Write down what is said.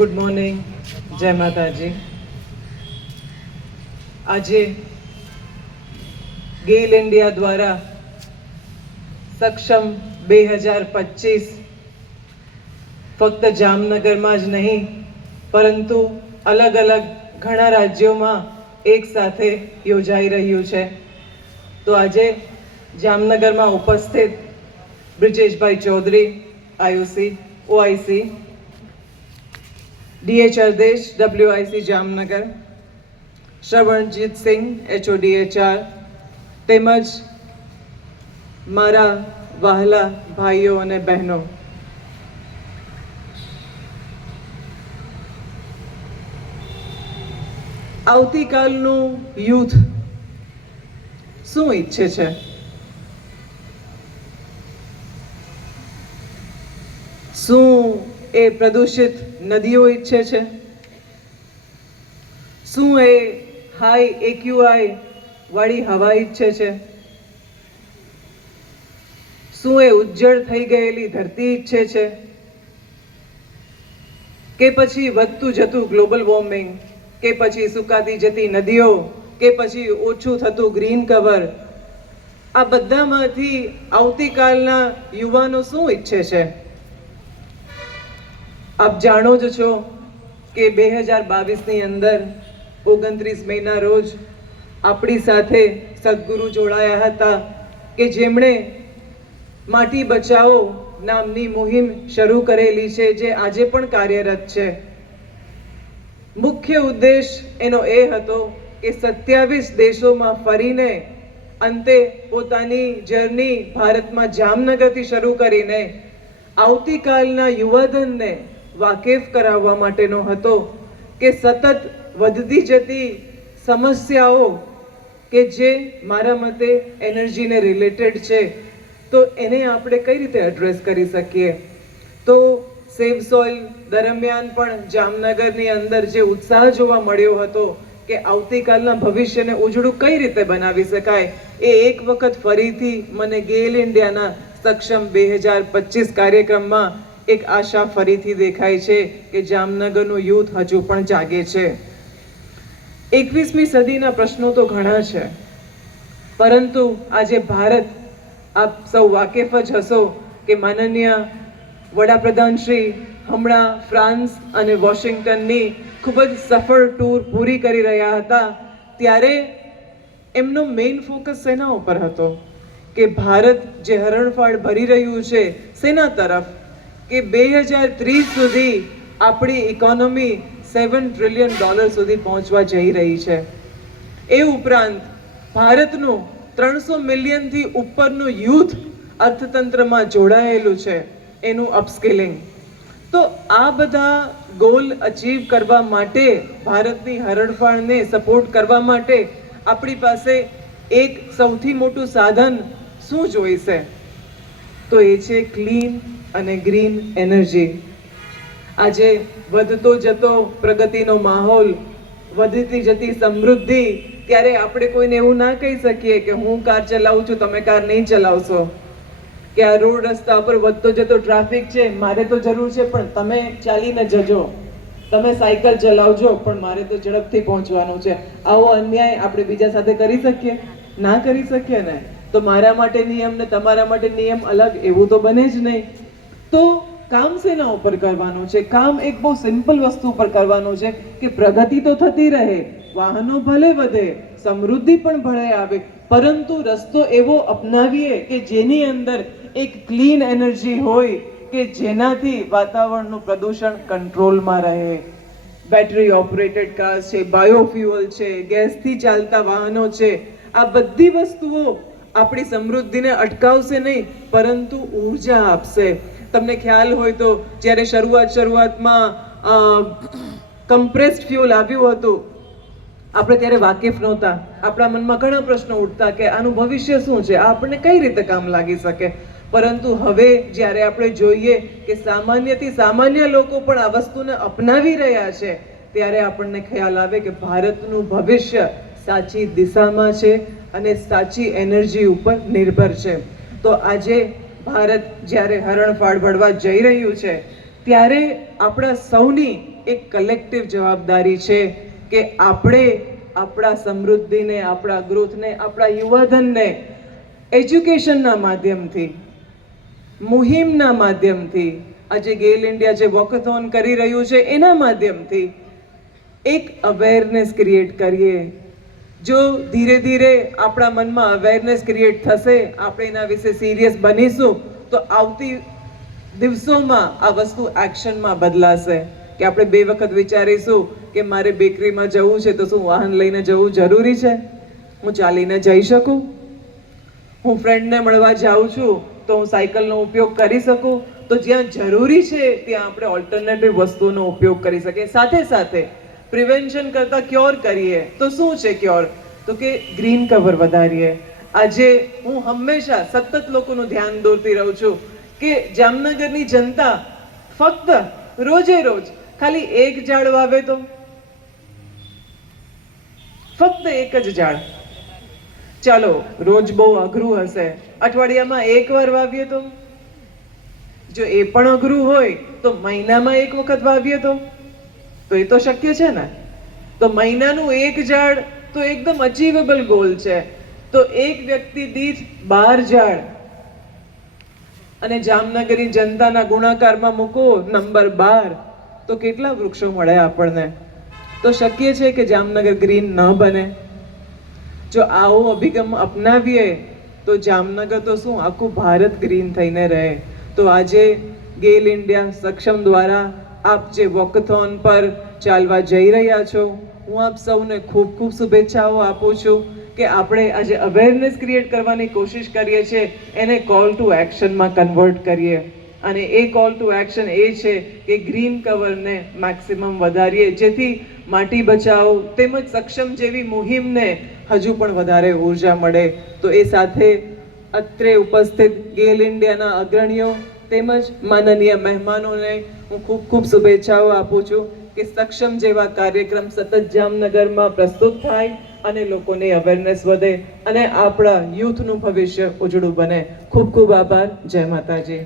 Good morning, જય માતાજી. આજે ગેલ ઇન્ડિયા દ્વારા સક્ષમ 2025 ફક્ત જામનગરમાં જ નહીં પરંતુ અલગ અલગ ઘણા રાજ્યોમાં એક સાથે યોજાઈ રહ્યું છે. તો આજે જામનગરમાં ઉપસ્થિત Brijeshbhai Chaudhary, આયુસી, OIC, DH અર્દેશ, WIC Jamnagar, શ્રવણજીત સિંહ, HODHR, તેમજ મારા વહાલા ભાઈઓ અને બહેનો, આવતીકાલનું યુથ શું ઈચ્છે છે? શું એ પ્રદૂષિત નદીઓ ઈચ્છે છે? શું એ હાઈ AQI વાળી હવા ઈચ્છે છે? શું એ ઉજ્જડ થઈ ગયેલી ધરતી ઈચ્છે છે? કે પછી વધતું જતું ગ્લોબલ વોર્મિંગ, કે પછી સુકાતી જતી નદીઓ, કે પછી ઓછું થતું ગ્રીન કવર? આ બધામાંથી આવતીકાલના યુવાનો શું ઈચ્છે છે? આપ જાણો જ છો કે 2022ની અંદર 29 મેના રોજ આપણી સાથે સદગુરુ જોડાયા હતા કે જેમણે માટી બચાવો નામની મુહિમ શરૂ કરેલી છે, જે આજે પણ કાર્યરત છે. મુખ્ય ઉદ્દેશ એનો એ હતો કે 27 દેશોમાં ફરીને અંતે પોતાની જર્ની ભારતમાં જામનગરથી શરૂ કરીને આવતીકાલના યુવાધનને વાકેફ કરાવવા માટેનો હતો કે સતત વધતી જતી સમસ્યાઓ કે જે મારા મતે એનર્જીને રિલેટેડ છે, તો એને આપણે કઈ રીતે એડ્રેસ કરી શકીએ. તો સેવ સોઇલ દરમિયાન પણ જામનગરની અંદર જે ઉત્સાહ જોવા મળ્યો હતો કે આવતીકાલના ભવિષ્યને ઉજળું કઈ રીતે બનાવી શકાય, એ એક વખત ફરીથી મને ગેલ ઇન્ડિયાના સક્ષમ 2025 કાર્યક્રમમાં એક આશા ફરીથી દેખાય છે કે જામનગરનું યુથ હજુ પણ જાગે છે. 21મી સદીના પ્રશ્નો તો ઘણા છે, પરંતુ આજે ભારત, આપ સૌ વાકેફ જ હશો કે માનનીય વડાપ્રધાન શ્રી હમણાં ફ્રાન્સ અને વોશિંગ્ટનની ખૂબ જ સફળ ટૂર પૂરી કરી રહ્યા હતા. ત્યારે એમનો મેઇન ફોકસ શેના ઉપર હતો કે ભારત જે હરણફાળ ભરી રહ્યું છે શેના તરફ, કે 2030 સુધી આપણી ઇકોનોમી $7 ટ્રિલિયન સુધી પહોંચવા જઈ રહી છે. એ ઉપરાંત ભારતનું 300 મિલિયનથી ઉપરનું યુથ અર્થતંત્રમાં જોડાયેલું છે, એનું અપસ્કિલિંગ. તો આ બધા ગોલ અચીવ કરવા માટે, ભારતની હરણફાળને સપોર્ટ કરવા માટે આપણી પાસે એક સૌથી મોટું સાધન શું જોઈશે? તો એ છે ક્લીન અને ગ્રીન એનર્જી. આજે વધતો જતો પ્રગતિનો માહોલ, વધતી જતી સમૃદ્ધિ, ત્યારે આપણે કોઈને એવું ના કહી શકીએ કે હું કાર ચલાવું છું, તમે કાર નહીં ચલાવશો, કે આ રોડ રસ્તા ઉપર વધતો જતો ટ્રાફિક છે, મારે તો જરૂર છે પણ તમે ચાલીને જજો, તમે સાયકલ ચલાવજો પણ મારે તો ઝડપથી પહોંચવાનું છે. આવો અન્યાય આપણે બીજા સાથે કરી શકીએ? ના કરી શકીએ ને. તો મારા માટે નિયમ ને તમારા માટે નિયમ અલગ, એવું તો બને જ નહીં. તો કામ શેના ઉપર કરવાનું છે? કામ એક બહુ સિમ્પલ વસ્તુ ઉપર કરવાનું છે કે પ્રગતિ તો થતી રહે, વાહનો ભલે વધે, સમૃદ્ધિ પણ ભલે આવે, પરંતુ રસ્તો એવો અપનાવીએ કે જેની અંદર એક ક્લીન એનર્જી હોય કે જેનાથી વાતાવરણનું પ્રદૂષણ કંટ્રોલમાં રહે. બેટરી ઓપરેટેડ કાર્સ છે, બાયોફ્યુઅલ છે, ગેસથી ચાલતા વાહનો છે, આ બધી વસ્તુઓ આપણી સમૃદ્ધિને અટકાવશે નહીં પરંતુ ઉર્જા આપશે. તમને ખ્યાલ હોય તો જ્યારે શરૂઆતમાં કમ્પ્રેસ્ડ ફ્યુઅલ આવ્યું હતું, આપણે ત્યારે વાકેફ નહોતા. આપણા મનમાં ઘણા પ્રશ્નો ઉઠતા કે આનું ભવિષ્ય શું છે, આ આપણને કઈ રીતે કામ લાગી શકે. પરંતુ હવે જ્યારે આપણે જોઈએ કે સામાન્યથી સામાન્ય લોકો પણ આ વસ્તુને અપનાવી રહ્યા છે, ત્યારે આપણને ખ્યાલ આવે કે ભારતનું ભવિષ્ય સાચી દિશામાં છે અને સાચી એનર્જી ઉપર નિર્ભર છે. તો આજે ભારત જ્યારે હરણફાળ ભળવા જઈ રહ્યું છે, ત્યારે આપણા સૌની એક કલેક્ટિવ જવાબદારી છે કે આપણે આપણા સમૃદ્ધિને, આપણા ગ્રોથને, આપણા યુવાધનને એજ્યુકેશનના માધ્યમથી, મુહિમના માધ્યમથી, આજે ગેલ ઇન્ડિયા જે વોકેથોન કરી રહ્યું છે એના માધ્યમથી એક અવેરનેસ ક્રિએટ કરીએ. જો ધીરે ધીરે આપણા મનમાં અવેરનેસ ક્રિએટ થશે, આપણે એના વિશે સિરિયસ બનીશું, તો આવતી દિવસોમાં આ વસ્તુ એક્શનમાં બદલાશે. કે આપણે બે વખત વિચારીશું કે મારે બેકરીમાં જવું છે તો શું વાહન લઈને જવું જરૂરી છે? હું ચાલીને જઈ શકું? હું ફ્રેન્ડને મળવા જાઉં છું તો હું સાયકલનો ઉપયોગ કરી શકું? તો જ્યાં જરૂરી છે ત્યાં આપણે ઓલ્ટરનેટિવ વસ્તુઓનો ઉપયોગ કરી શકીએ. સાથે સાથે પ્રિવેન્શન કરતાં ક્યોર કરીએ. તો શું છે ક્યોર? તો કે ગ્રીન કવર વધારીએ. આજે હું હંમેશા સતત લોકોનું ધ્યાન દોરતી રહું છું કે જામનગરની જનતા ફક્ત રોજે રોજ ખાલી એક ઝાડ વાવે તો, ફક્ત એક જ ઝાડ. ચાલો રોજ બહુ અઘરું હશે, અઠવાડિયામાં એકવાર વાવીએ તો, જો એ પણ અઘરું હોય તો મહિનામાં એક વખત વાવીએ તો એ તો શક્ય છે ને. તો મહિનાનું એક ઝાડ તો એકદમ અચીવેબલ ગોલ છે. તો એક વ્યક્તિ દીઠ 12 ઝાડ, અને જામનગરી જનતાના ગુણાકારમાં મૂકો નંબર 12, તો કેટલા વૃક્ષો મળે આપણને? તો શક્ય છે કે જામનગર ગ્રીન ન બને? જો આવો અભિગમ અપનાવીએ તો જામનગર તો શું આખું ભારત ગ્રીન થઈને રહે. તો આજે ગેલ ઇન્ડિયા સક્ષમ દ્વારા આપ જે વોકેથોન પર ચાલવા જઈ રહ્યા છો, હું આપ સૌને ખૂબ ખૂબ શુભેચ્છાઓ આપું છું કે આપણે આજે અવેરનેસ ક્રિએટ કરવાની કોશિશ કરીએ છીએ, એને કોલ ટુ એક્શનમાં કન્વર્ટ કરીએ. અને એ કોલ ટુ એક્શન એ છે કે ગ્રીન કવરને મેક્સિમમ વધારીએ, જેથી માટી બચાવો તેમજ સક્ષમ જેવી મુહિમને હજુ પણ વધારે ઉર્જા મળે. તો એ સાથે અત્રે ઉપસ્થિત ગેલ ઇન્ડિયાના અગ્રણીઓ તેમજ માનનીય મહેમાનોને હું ખૂબ ખૂબ શુભેચ્છાઓ આપું છું કે સક્ષમ જેવા કાર્યક્રમ સતત જામનગરમાં પ્રસ્તુત થાય અને લોકોની અવેરનેસ વધે અને આપણા યુથનું ભવિષ્ય ઉજળું બને. ખૂબ ખૂબ આભાર. જય માતાજી.